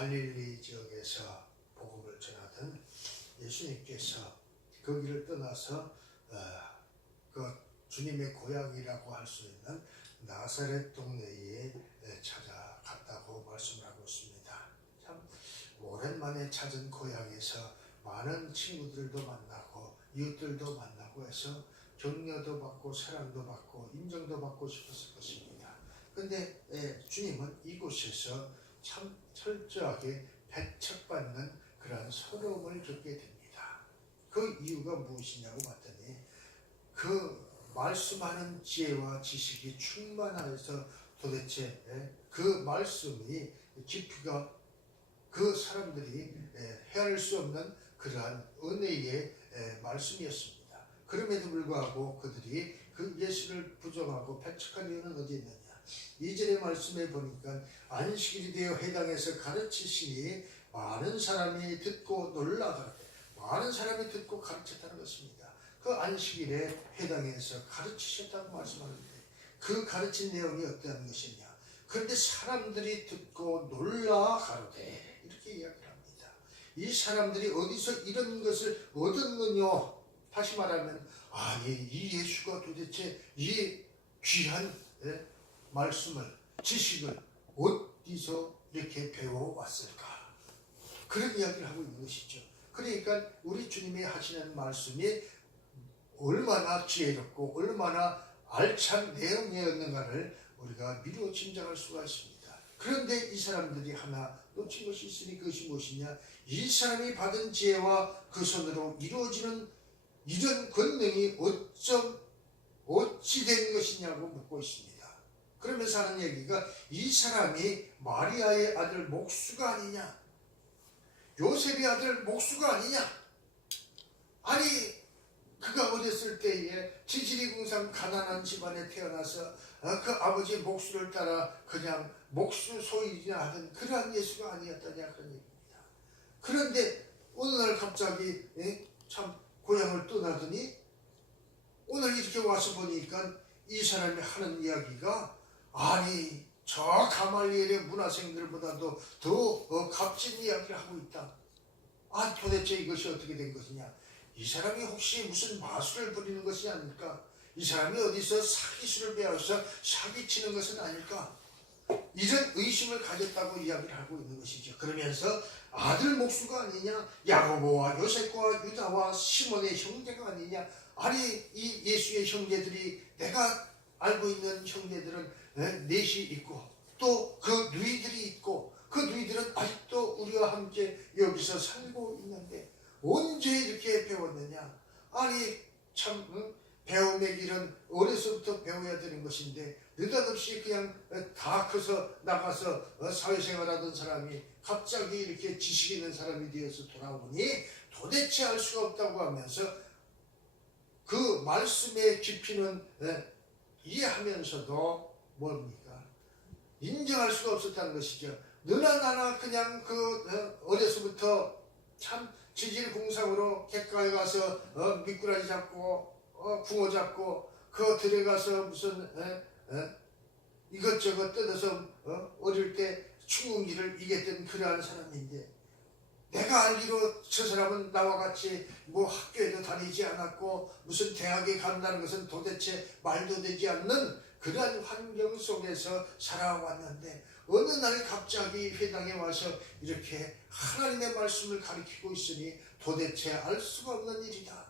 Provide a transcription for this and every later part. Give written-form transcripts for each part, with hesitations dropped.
갈릴리 지역에서 복음을 전하던 예수님께서 거기를 떠나서 그 주님의 고향이라고 할 수 있는 나사렛 동네에 찾아갔다고 말씀을 하고 있습니다. 참 오랜만에 찾은 고향에서 많은 친구들도 만나고 이웃들도 만나고 해서 격려도 받고 사랑도 받고 인정도 받고 싶었을 것입니다. 근데 주님은 이곳에서 참 철저하게 배척받는 그러한 서러움을 겪게 됩니다. 그 이유가 무엇이냐고 봤더니 그 말씀하는 지혜와 지식이 충만하여서 도대체 그 말씀이 깊이가 그 사람들이 헤아릴 수 없는 그러한 은혜의 말씀이었습니다. 그럼에도 불구하고 그들이 그 예수를 부정하고 배척한 이유는 어디 있느냐? 2절의 말씀에 보니까 안식일이 되어 회당에서 가르치시니 많은 사람이 듣고 놀라가되 많은 사람이 듣고 가르쳤다는 것입니다. 그 안식일에 회당에서 가르치셨다고 말씀하는데 그 가르친 내용이 어떠한 것이냐? 그런데 사람들이 듣고 놀라 가로되 이렇게 이야기를 합니다. 이 사람들이 어디서 이런 것을 얻었느냐? 다시 말하면 이 예수가 도대체 이 귀한 말씀을 지식을 어디서 이렇게 배워왔을까? 그런 이야기를 하고 있는 것이죠. 그러니까 우리 주님이 하시는 말씀이 얼마나 지혜롭고 얼마나 알찬 내용이었는가를 우리가 미루어 짐작할 수가 있습니다. 그런데 이 사람들이 하나 놓친 것이 있으니 그것이 무엇이냐? 이 사람이 받은 지혜와 그 손으로 이루어지는 이런 권능이 어찌 된 것이냐고 묻고 있습니다. 그러면서 하는 얘기가 이 사람이 마리아의 아들 목수가 아니냐? 요셉의 아들 목수가 아니냐? 아니 그가 어렸을 때에 지지리궁상 가난한 집안에 태어나서 그 아버지 목수를 따라 그냥 목수 소이나 하던 그러한 예수가 아니었다냐 그런 얘기입니다. 그런데 어느 날 갑자기 참 고향을 떠나더니 오늘 이렇게 와서 보니까 이 사람이 하는 이야기가 아니 저 가말리엘의 문화생들보다도 더 값진 이야기를 하고 있다. 도대체 이것이 어떻게 된 것이냐? 이 사람이 혹시 무슨 마술을 부리는 것이 아닐까? 이 사람이 어디서 사기술을 배워서 사기치는 것은 아닐까? 이런 의심을 가졌다고 이야기를 하고 있는 것이죠. 그러면서 아들 목수가 아니냐? 야고보와 요셉과 유다와 시몬의 형제가 아니냐? 아니 이 예수의 형제들이 내가 알고 있는 형제들은 넷이 있고 또 그 누이들이 있고 그 누이들은 아직도 우리와 함께 여기서 살고 있는데 언제 이렇게 배웠느냐? 아니 참 배움의 길은 어려서부터 배워야 되는 것인데 느닷없이 그냥 다 커서 나가서 사회생활하던 사람이 갑자기 이렇게 지식 있는 사람이 되어서 돌아오니 도대체 알 수가 없다고 하면서 그 말씀의 깊이는 이해하면서도 뭡니까? 인정할 수가 없었다는 것이죠. 너나 나나 그냥 어려서부터 참 지질공상으로 객가에 가서 미꾸라지 잡고 붕어 잡고 그 들어가서 무슨 이것저것 뜯어서 어릴 때 춘궁기를 이겼던 그러한 사람인데 내가 알기로 저 사람은 나와 같이 뭐 학교에도 다니지 않았고 무슨 대학에 간다는 것은 도대체 말도 되지 않는 그러한 환경 속에서 살아왔는데 어느 날 갑자기 회당에 와서 이렇게 하나님의 말씀을 가르치고 있으니 도대체 알 수가 없는 일이다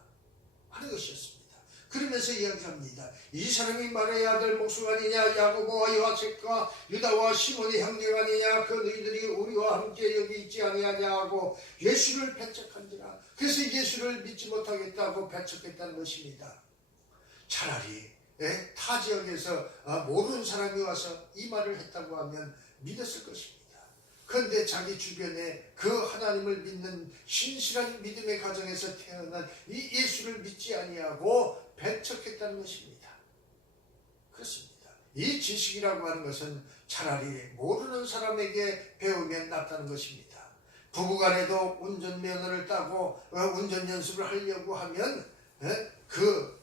하는 것이었습니다. 그러면서 이야기합니다. 이 사람이 마리아의 아들 목수가 아니냐? 야고보와 요셉과 유다와 시몬의 형제가 아니냐? 그 너희들이 우리와 함께 여기 있지 아니하냐 하고 예수를 배척한지라. 그래서 예수를 믿지 못하겠다고 배척했다는 것입니다. 차라리 타 지역에서 모르는 사람이 와서 이 말을 했다고 하면 믿었을 것입니다. 그런데 자기 주변에 그 하나님을 믿는 신실한 믿음의 가정에서 태어난 이 예수를 믿지 아니하고 배척했다는 것입니다. 그렇습니다. 이 지식이라고 하는 것은 차라리 모르는 사람에게 배우면 낫다는 것입니다. 부부간에도 운전면허를 따고 운전 연습을 하려고 하면 그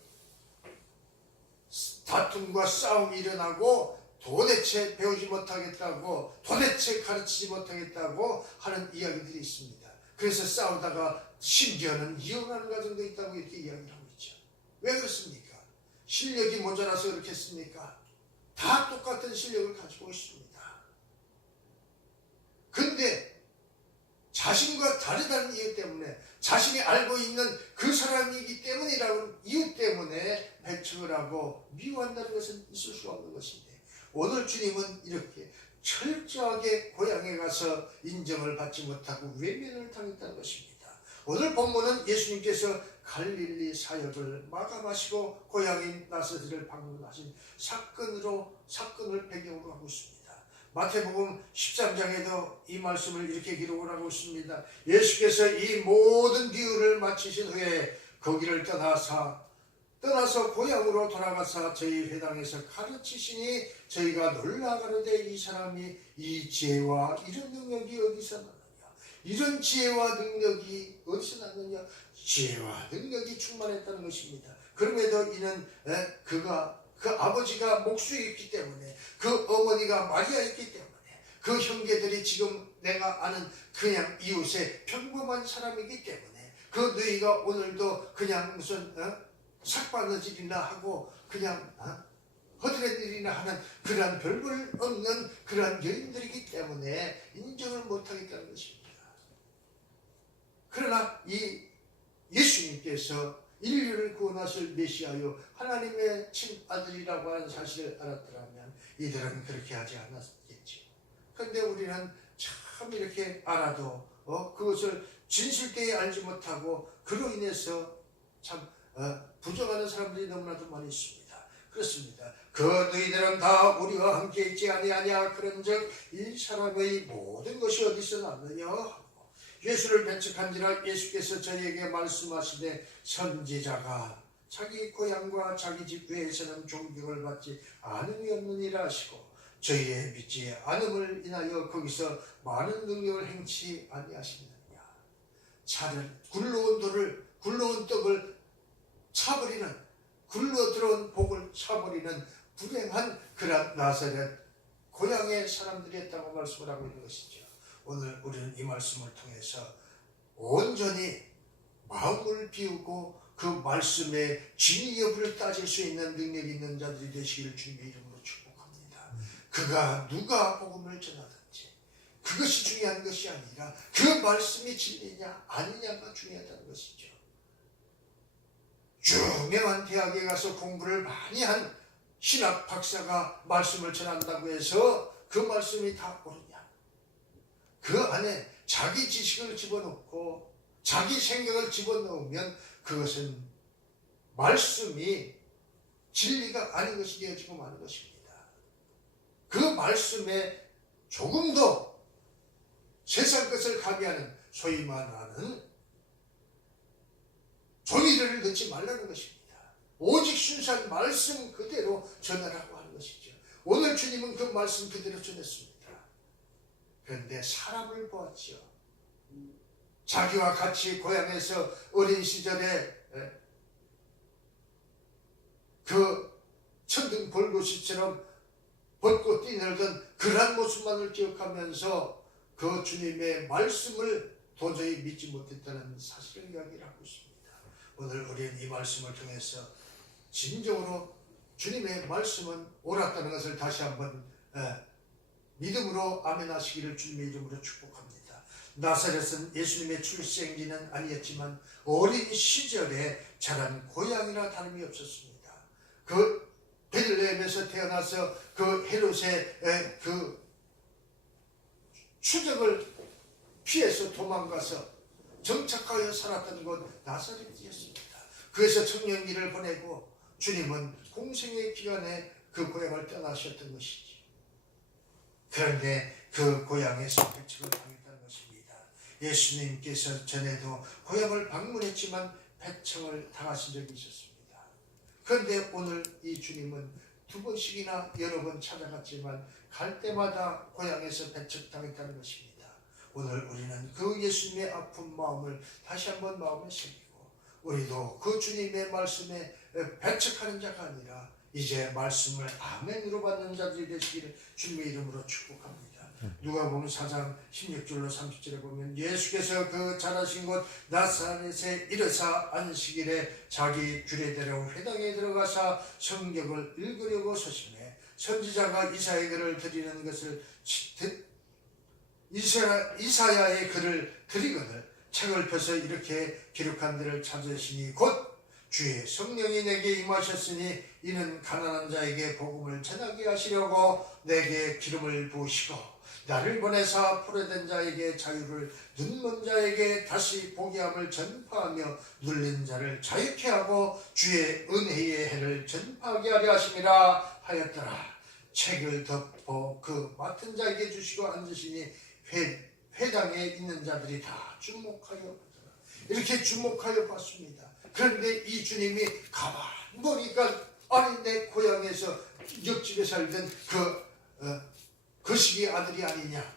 다툼과 싸움이 일어나고 도대체 배우지 못하겠다고, 도대체 가르치지 못하겠다고 하는 이야기들이 있습니다. 그래서 싸우다가 심지어는 이혼하는 가정도 있다고 이렇게 이야기를 하고 있죠. 왜 그렇습니까? 실력이 모자라서 그렇겠습니까? 다 똑같은 실력을 가지고 있습니다. 근데 자신과 다르다는 이유 때문에, 자신이 알고 있는 그 사람이기 때문이라는 이유 때문에 배척을 하고 미워한다는 것은 있을 수 없는 것인데, 오늘 주님은 이렇게 철저하게 고향에 가서 인정을 받지 못하고 외면을 당했다는 것입니다. 오늘 본문은 예수님께서 갈릴리 사역을 마감하시고 고향인 나사렛을 방문하신 사건을 배경으로 하고 있습니다. 마태복음 13장에도 이 말씀을 이렇게 기록을 하고 있습니다. 예수께서 이 모든 비유를 마치신 후에 거기를 떠나서 고향으로 돌아가서 저희 회당에서 가르치시니 저희가 놀라 가로되 이 사람이 이 지혜와 이런 능력이 어디서 나느냐? 이런 지혜와 능력이 어디서 났느냐? 지혜와 능력이 충만했다는 것입니다. 그럼에도 이는 그 아버지가 목수였기 때문에, 그 어머니가 마리아였기 때문에, 그 형제들이 지금 내가 아는 그냥 이웃의 평범한 사람이기 때문에, 그 너희가 오늘도 그냥 무슨 삭바느질이나 하고 그냥 허드렛일이나 하는 그러한 별볼 없는 그러한 여인들이기 때문에 인정을 못하겠다는 것입니다. 그러나 이 예수님께서 인류를 구원하실 메시아요 하나님의 친아들이라고 하는 사실을 알았더라면 이들은 그렇게 하지 않았겠지. 그런데 우리는 참 이렇게 알아도 그것을 진실되이 알지 못하고 그로 인해서 참 부정하는 사람들이 너무나도 많이 있습니다. 그렇습니다. 그 너희들은 다 우리와 함께 있지 아니하냐 그런즉 이 사람의 모든 것이 어디서 났느냐. 예수를 배척한지라 예수께서 저희에게 말씀하시되 선지자가 자기 고향과 자기 집 외에서는 존경을 받지 않음이 없느니라 하시고 저희의 믿지 않음을 인하여 거기서 많은 능력을 행치 아니하시느냐. 굴러온 떡을 차버리는, 굴러 들어온 복을 차버리는 불행한 그런 나사렛 고향의 사람들이었다고 말씀을 하고 있는 것이죠. 오늘 우리는 이 말씀을 통해서 온전히 마음을 비우고 그 말씀의 진위 여부를 따질 수 있는 능력이 있는 자들이 되시기를 주님의 이름으로 축복합니다. 그가 누가 복음을 전하든지 그것이 중요한 것이 아니라 그 말씀이 진리냐 아니냐가 중요하다는 것이죠. 유명한 대학에 가서 공부를 많이 한 신학 박사가 말씀을 전한다고 해서 그 말씀이 다 옳으냐? 그 안에 자기 지식을 집어넣고 자기 생각을 집어넣으면 그것은 말씀이 진리가 아닌 것이 되어지고 마는 것입니다. 그 말씀에 조금도 세상 것을 가미하는 소위 말하는 종이를 넣지 말라는 것입니다. 오직 순수한 말씀 그대로 전하라고 하는 것이죠. 오늘 주님은 그 말씀 그대로 전했습니다. 그런데 사람을 보았죠. 자기와 같이 고향에서 어린 시절에 그 천둥 벌겋이처럼 벗고 뛰놀던 그러한 모습만을 기억하면서 그 주님의 말씀을 도저히 믿지 못했다는 사실을 이야기를 하고 있습니다. 오늘 우리는 이 말씀을 통해서 진정으로 주님의 말씀은 옳았다는 것을 다시 한번 믿음으로 아멘하시기를 주님의 이름으로 축복합니다. 나사렛은 예수님의 출생지는 아니었지만 어린 시절에 자란 고향이나 다름이 없었습니다. 그 베들레헴에서 태어나서 그 헤롯의 그 추적을 피해서 도망가서 정착하여 살았던 곳 나사렛이었습니다. 그래서 청년기를 보내고 주님은 공생의 기간에 그 고향을 떠나셨던 것이죠. 그런데 그 고향에서 배척을 당했다는 것입니다. 예수님께서 전에도 고향을 방문했지만 배척을 당하신 적이 있었습니다. 그런데 오늘 이 주님은 두 번씩이나 여러 번 찾아갔지만 갈 때마다 고향에서 배척당했다는 것입니다. 오늘 우리는 그 예수님의 아픈 마음을 다시 한번 마음에 새기고 우리도 그 주님의 말씀에 배척하는 자가 아니라 이제 말씀을 아멘으로 받는 자들이 되시기를 주님의 이름으로 축복합니다. 누가복음 4장 16절로 30절에 보면 예수께서 그 자라신 곳 나사렛에 이르사 안식일에 자기 규례대로 회당에 들어가사 성경을 읽으려고 서심해 선지자가 이사야의 글을 드리는 것을 이사야의 글을 드리거늘 책을 펴서 이렇게 기록한 데를 찾으시니 곧 주의 성령이 내게 임하셨으니 이는 가난한 자에게 복음을 전하게 하시려고 내게 기름을 부으시고 나를 보내사 포로된 자에게 자유를 눈먼 자에게 다시 보게 함을 전파하며 눌린 자를 자유케 하고 주의 은혜의 해를 전파하게 하려 하심이라 하였더라. 책을 덮어 그 맡은 자에게 주시고 앉으시니 회당에 있는 자들이 다 주목하여 보더라. 이렇게 주목하여 봤습니다. 그런데 이 주님이 가만 보니까 아니 내 고향에서 옆집에 살던 거시기 아들이 아니냐,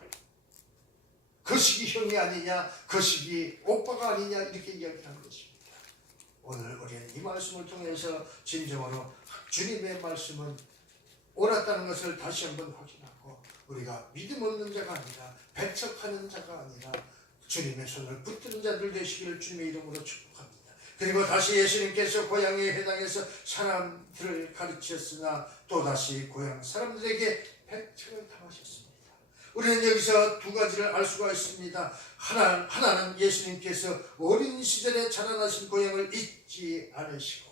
거시기 형이 아니냐, 거시기 오빠가 아니냐 이렇게 이야기를 하는 것입니다. 오늘 우리는 이 말씀을 통해서 진정으로 주님의 말씀은 옳았다는 것을 다시 한번 확인하고 우리가 믿음 없는 자가 아니라 배척하는 자가 아니라 주님의 손을 붙드는 자들 되시기를 주님의 이름으로 축복합니다. 그리고 다시 예수님께서 고향의 회당에서 사람들을 가르치셨으나 또다시 고향 사람들에게 배척을 당하셨습니다. 우리는 여기서 두 가지를 알 수가 있습니다. 하나는 예수님께서 어린 시절에 자라나신 고향을 잊지 않으시고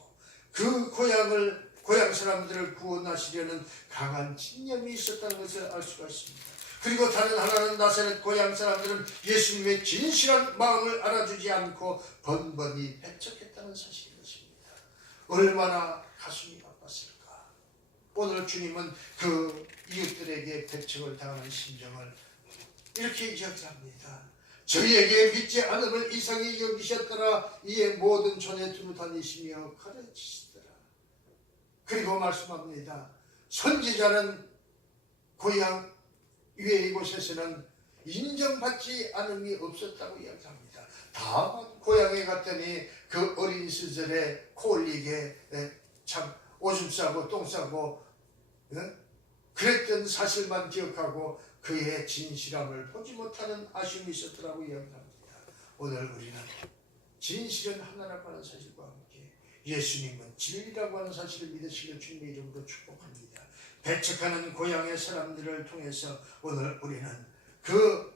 그 고향 사람들을 구원하시려는 강한 신념이 있었다는 것을 알 수가 있습니다. 그리고 다른 하나는 나사렛 고향 사람들은 예수님의 진실한 마음을 알아주지 않고 번번이 배척했다는 사실인 것입니다. 얼마나 가슴이 아팠을까. 오늘 주님은 그 이웃들에게 배척을 당하는 심정을 이렇게 이야기합니다. 저희에게 믿지 않음을 이상히 여기셨더라. 이에 모든 촌에 두루 다니시며 가르치시더라. 그리고 말씀합니다. 선지자는 고향 위에 이곳에서는 인정받지 않음이 없었다고 이야기합니다. 다만 고향에 갔더니 그 어린 시절에 코 흘리게 참 오줌 싸고 똥 싸고 그랬던 사실만 기억하고 그의 진실함을 보지 못하는 아쉬움이 있었더라고 이야기합니다. 오늘 우리는 진실은 하나라고 하는 사실과 함께 예수님은 진리라고 하는 사실을 믿으시길 주님의 이름으로 축복합니다. 배척하는 고향의 사람들을 통해서 오늘 우리는 그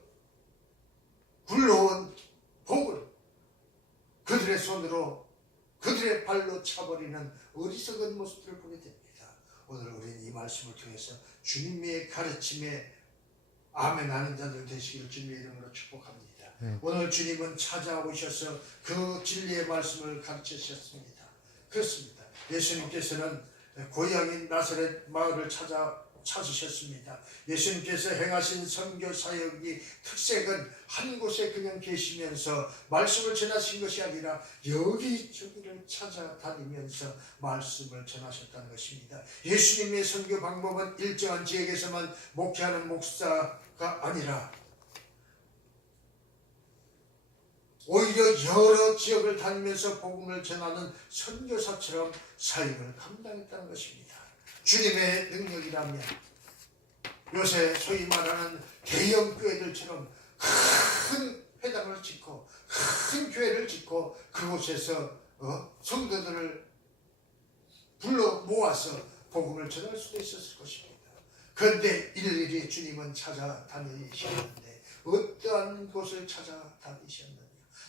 굴러온 복을 그들의 손으로 그들의 발로 차버리는 어리석은 모습들을 보게 됩니다. 오늘 우리는 이 말씀을 통해서 주님의 가르침에 아멘하는 자들 되시기를 주님의 이름으로 축복합니다. 오늘 주님은 찾아오셔서 그 진리의 말씀을 가르치셨습니다. 그렇습니다. 예수님께서는 고향인 나사렛 마을을 찾으셨습니다. 예수님께서 행하신 선교 사역이 특색은 한 곳에 그냥 계시면서 말씀을 전하신 것이 아니라 여기저기를 찾아다니면서 말씀을 전하셨다는 것입니다. 예수님의 선교 방법은 일정한 지역에서만 목회하는 목사가 아니라 오히려 여러 지역을 다니면서 복음을 전하는 선교사처럼 사역을 감당했다는 것입니다. 주님의 능력이라면 요새 소위 말하는 대형 교회들처럼 큰 회당을 짓고 큰 교회를 짓고 그곳에서 성도들을 불러 모아서 복음을 전할 수도 있었을 것입니다. 그런데 일일이 주님은 찾아다니셨는데 어떠한 곳을 찾아다니셨느냐?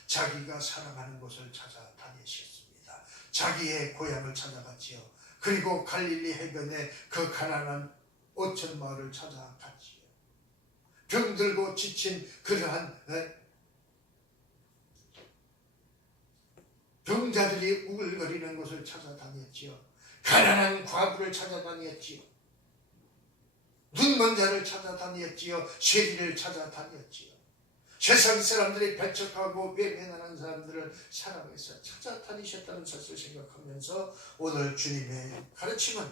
자기가 살아가는 곳을 찾아다니셨습니다. 자기의 고향을 찾아갔지요. 그리고 갈릴리 해변에 그 가난한 어촌 마을을 찾아갔지요. 병들고 지친 그러한 병자들이 우글거리는 곳을 찾아다녔지요. 가난한 과부를 찾아다녔지요. 눈먼 자를 찾아다녔지요. 쇠리를 찾아다녔지요. 세상 사람들이 배척하고 외면하는 사람들을 사랑해서 찾아다니셨다는 사실을 생각하면서 오늘 주님의 가르침은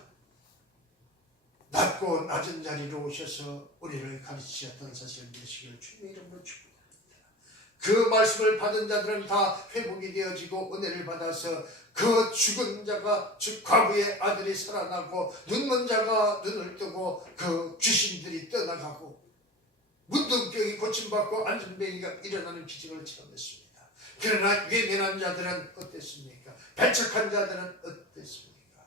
낮고 낮은 자리로 오셔서 우리를 가르치셨던 사실을 믿으시기를 주님의 이름으로 축복합니다. 그 말씀을 받은 자들은 다 회복이 되어지고 은혜를 받아서 그 죽은 자가 즉 과부의 아들이 살아나고 눈먼 자가 눈을 뜨고 그 귀신들이 떠나가고 문둥병이 고침받고 안전병이가 일어나는 기적을 체험했습니다. 그러나 외면한 자들은 어땠습니까? 배척한 자들은 어땠습니까?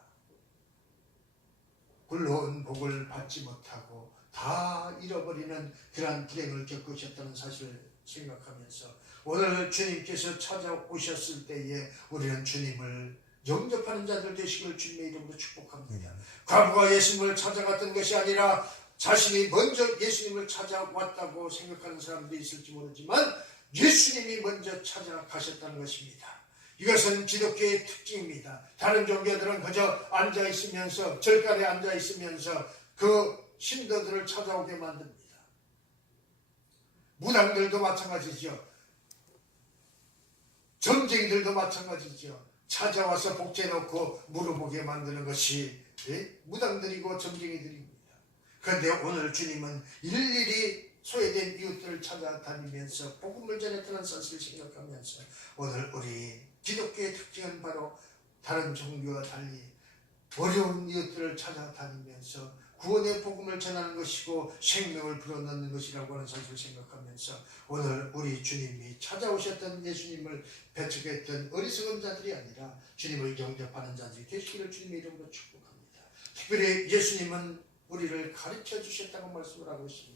굴러온 복을 받지 못하고 다 잃어버리는 그러한 불행을 겪으셨다는 사실을 생각하면서 오늘 주님께서 찾아오셨을 때에 우리는 주님을 영접하는 자들 되시길 주님의 이름으로 축복합니다. 과부가 예수님을 찾아갔던 것이 아니라 자신이 먼저 예수님을 찾아왔다고 생각하는 사람들이 있을지 모르지만 예수님이 먼저 찾아가셨다는 것입니다. 이것은 기독교의 특징입니다. 다른 종교들은 그저 앉아있으면서 절간에 앉아있으면서 그 신도들을 찾아오게 만듭니다. 무당들도 마찬가지죠. 점쟁이들도 마찬가지죠. 찾아와서 복제해놓고 물어보게 만드는 것이 무당들이고 점쟁이들입니다. 그런데 오늘 주님은 일일이 소외된 이웃들을 찾아다니면서 복음을 전했다는 사실을 생각하면서 오늘 우리 기독교의 특징은 바로 다른 종교와 달리 어려운 이웃들을 찾아다니면서 구원의 복음을 전하는 것이고 생명을 불어넣는 것이라고 하는 사실을 생각하면서 오늘 우리 주님이 찾아오셨던 예수님을 배척했던 어리석은 자들이 아니라 주님을 영접하는 자들이 되시기를 주님의 이름으로 축복합니다. 특별히 예수님은 우리를 가르쳐 주셨다고 말씀을 하고 있습니다.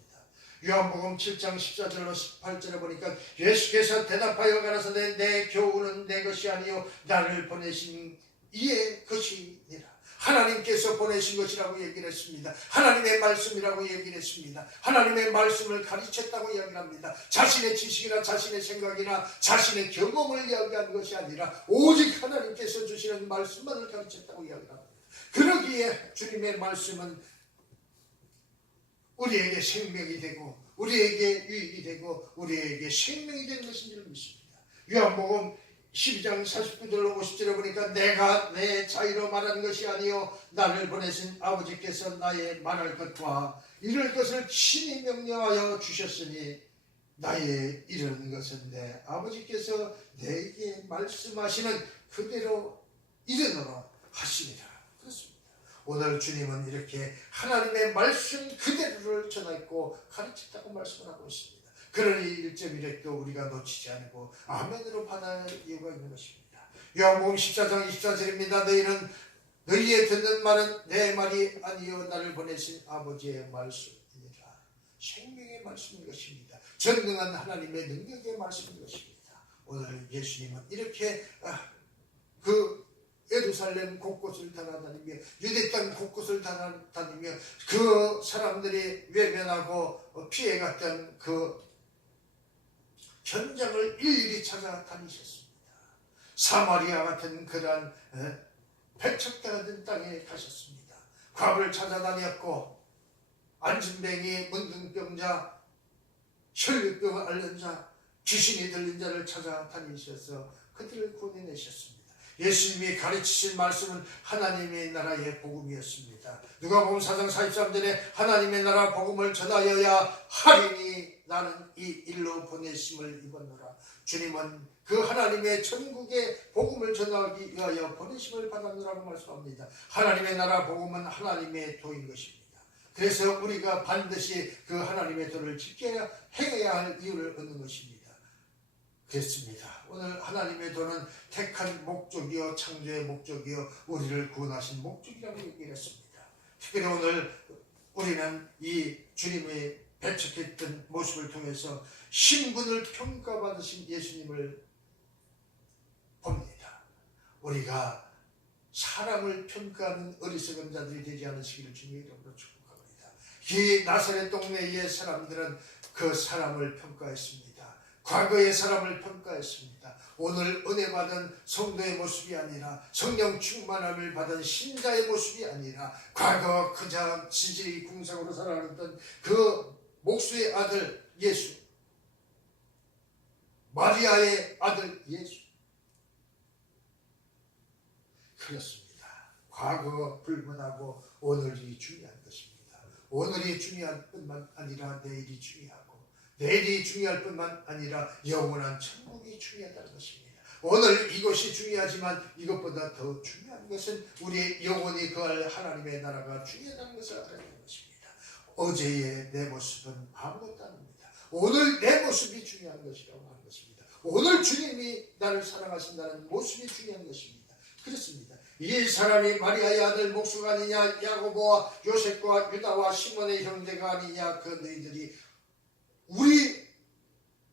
요한복음 7장 14절로 18절에 보니까 예수께서 대답하여 가라사대 내 교훈은 내 것이 아니요 나를 보내신 이의 것이니라. 하나님께서 보내신 것이라고 얘기를 했습니다. 하나님의 말씀이라고 얘기를 했습니다. 하나님의 말씀을 가르쳤다고 이야기를 합니다. 자신의 지식이나 자신의 생각이나 자신의 경험을 이야기하는 것이 아니라 오직 하나님께서 주시는 말씀만을 가르쳤다고 이야기를 합니다. 그러기에 주님의 말씀은 우리에게 생명이 되고 우리에게 유익이 되고 우리에게 생명이 되는 것인 줄 믿습니다. 요한복음 12장 49절로 50절에 보니까 내가 내 자유로 말하는 것이 아니요 나를 보내신 아버지께서 나의 말할 것과 이룰 것을 친히 명령하여 주셨으니 나의 이르는 것은 내 아버지께서 내게 말씀하시는 그대로 이르노라 하시니라. 그렇습니다. 오늘 주님은 이렇게 하나님의 말씀 그대로를 전했고 가르쳤다고 말씀을 하고 있습니다. 그러니 1.1핵도 우리가 놓치지 않고 아멘으로 받아야 할 이유가 있는 것입니다. 요한복음 14장 24절입니다. 너희는 너희의 듣는 말은 내 말이 아니요 나를 보내신 아버지의 말씀이니라. 생명의 말씀인 것입니다. 전능한 하나님의 능력의 말씀인 것입니다. 오늘 예수님은 이렇게 그 예루살렘 곳곳을 다니며 유대 땅 곳곳을 다니며 그 사람들이 외면하고 피해갔던 그 현장을 일일이 찾아다니셨습니다. 사마리아 같은 그러한 배척당하던 땅에 가셨습니다. 과부를 찾아다녔고 안진뱅이, 문둥병자, 혈류병을 앓는 자, 귀신이 들린 자를 찾아다니셔서 그들을 구원해내셨습니다. 예수님이 가르치신 말씀은 하나님의 나라의 복음이었습니다. 누가복음 4장 43절에 하나님의 나라 복음을 전하여야 하리니 나는 이 일로 보내심을 입었노라. 주님은 그 하나님의 천국의 복음을 전하기 위하여 보내심을 받았노라고 말씀합니다. 하나님의 나라 복음은 하나님의 도인 것입니다. 그래서 우리가 반드시 그 하나님의 도를 지켜야 행해야 할 이유를 얻는 것입니다. 그렇습니다. 오늘 하나님의 도는 택한 목적이요 창조의 목적이요 우리를 구원하신 목적이라고 얘기를 했습니다. 특별히 오늘 우리는 이 주님의 배척했던 모습을 통해서 신분을 평가받으신 예수님을 봅니다. 우리가 사람을 평가하는 어리석은 자들이 되지 않으시기를 주님의 이름으로 축복합니다. 이 나사렛 동네의 사람들은 그 사람을 평가했습니다. 과거의 사람을 평가했습니다. 오늘 은혜 받은 성도의 모습이 아니라 성령 충만함을 받은 신자의 모습이 아니라 과거 그저 지질이 궁상으로 살아가던 그 목수의 아들 예수, 마리아의 아들 예수. 그렇습니다. 과거 불문하고 오늘이 중요한 것입니다. 오늘이 중요한 뿐만 아니라 내일이 중요하고 내일이 중요할 뿐만 아니라 영원한 천국이 중요하다는 것입니다. 오늘 이것이 중요하지만 이것보다 더 중요한 것은 우리의 영혼이 거할 하나님의 나라가 중요하다는 것을 알아야 하는 것입니다. 어제의 내 모습은 아무것도 아닙니다. 오늘 내 모습이 중요한 것이라고 하는 것입니다. 오늘 주님이 나를 사랑하신다는 모습이 중요한 것입니다. 그렇습니다. 이 사람이 마리아의 아들 목수가 아니냐, 야고보와 요셉과 유다와 시몬의 형제가 아니냐, 그 너희들이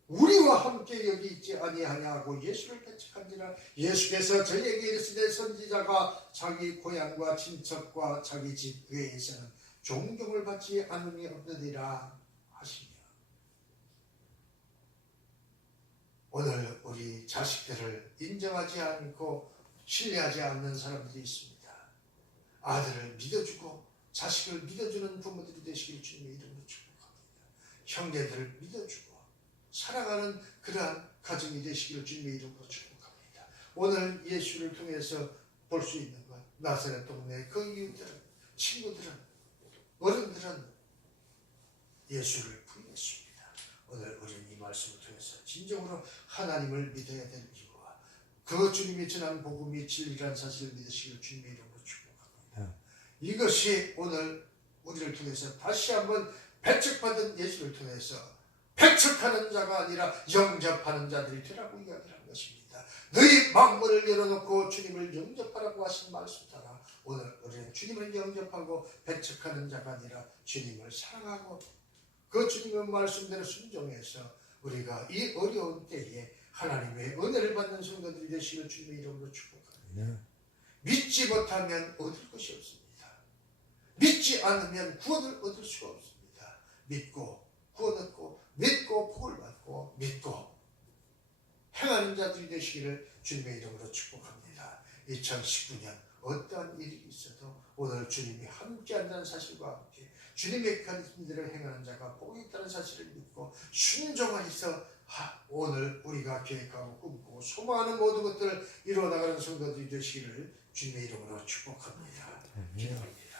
우리와 함께 여기 있지 아니하냐고 예수를 배척한지라. 예수께서 저에게 이르시되 선지자가 자기 고향과 친척과 자기 집 외에서는 존경을 받지 않음이 없느니라 하시며, 오늘 우리 자식들을 인정하지 않고 신뢰하지 않는 사람들이 있습니다. 아들을 믿어주고 자식을 믿어주는 부모들이 되시길 주님의 이름으로 축복합니다. 형제들을 믿어주고 사랑하는 그러한 가정이 되시길 주님의 이름으로 축복합니다. 오늘 예수를 통해서 볼 수 있는 것, 나사렛 동네 그 이웃들은, 친구들은, 어른들은 예수를 부인했습니다. 오늘 우리는 이 말씀을 통해서 진정으로 하나님을 믿어야 될 이유와 그 주님이 전한 복음이 진리라는 사실을 믿으시길 주님의 이름으로 축복합니다. 이것이 오늘 우리를 통해서 다시 한번 배척받은 예수를 통해서 배척하는 자가 아니라 영접하는 자들이 되라고 이야기하는 것입니다. 너희 마음문을 열어놓고 주님을 영접하라고 하신 말씀 따라 오늘 우리는 주님을 영접하고 배척하는 자가 아니라 주님을 사랑하고 그 주님의 말씀대로 순종해서 우리가 이 어려운 때에 하나님의 은혜를 받는 성도들이 되시길 주님의 이름으로 축복합니다. 믿지 못하면 얻을 것이 없습니다. 믿지 않으면 구원을 얻을 수가 없습니다. 믿고 구원 얻고 믿고 복을 받고 믿고 행하는 자들이 되시기를 주님의 이름으로 축복합니다. 2019년 어떠한 일이 있어도 오늘 주님이 함께한다는 사실과 함께 주님의 가르침대로 행하는 자가 복이 있다는 사실을 믿고 순종하여서 오늘 우리가 계획하고 꿈꾸고 소망하는 모든 것들을 이루어나가는 성도들이 되시기를 주님의 이름으로 축복합니다. 기도합니다.